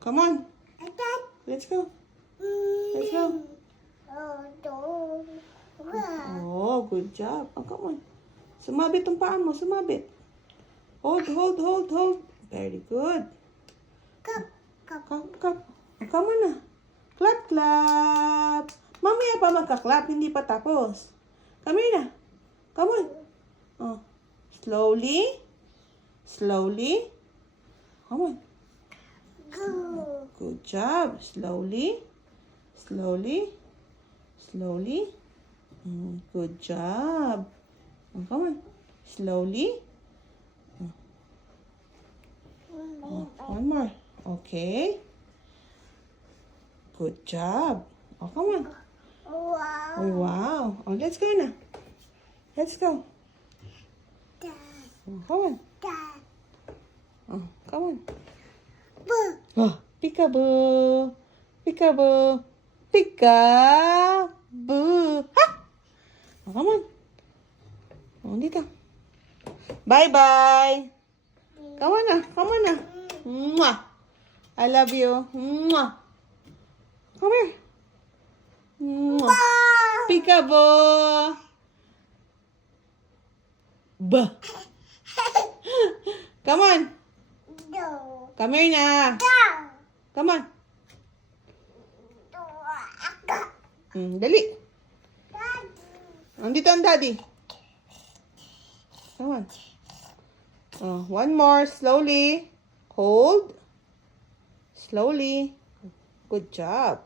Come on. Let's go. Let's go. Oh, good job. Oh, come on. Sumabit ang paa mo. Sumabit. Hold, hold, hold, hold. Very good. Cup. Oh, come on na. Clap, clap. Mamaya pa magka-clap. Hindi pa tapos. Come here na. Come on. Oh. Slowly. Slowly. Come on. Good job. Slowly. Slowly. Slowly. Good job. Oh, come on. Slowly. Oh, one more. Okay. Good job. Oh, come on. Wow. Oh, wow. Oh, let's go na. Let's go. Oh, come on. Oh, come on. Oh, peekaboo. Peekaboo. Peekaboo. Ha! Oh, come on. Oh, dito. Bye-bye. Come on na. Come on na. Mwah. I love you. Mwah. Come here. Mwah. Peekaboo. Bah. Come on. Come here na. Come on. Dali. Andito ang daddy. Come on. Oh, one more. Slowly. Hold. Slowly. Good job.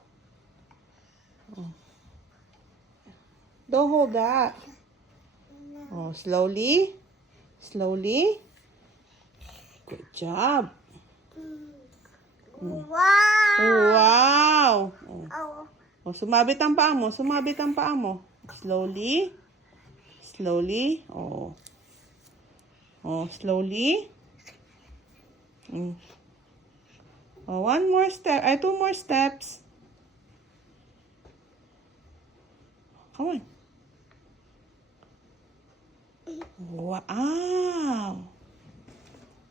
Oh. Don't hold that. Oh, slowly. Slowly. Good job. Wow. Oh, sumabit ang paa mo. Sumabit ang paa mo. Slowly. Slowly. Oh. Oh, slowly. Oh, one more step. Two more steps. Come on. Wow.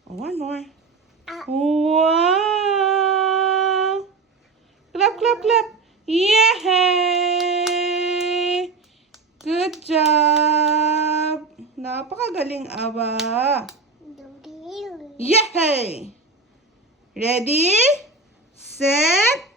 Oh, one more. Wow. Clap, clap, clap. Yay! Good job. Napakagaling, Aba. Yay! Ready? Set?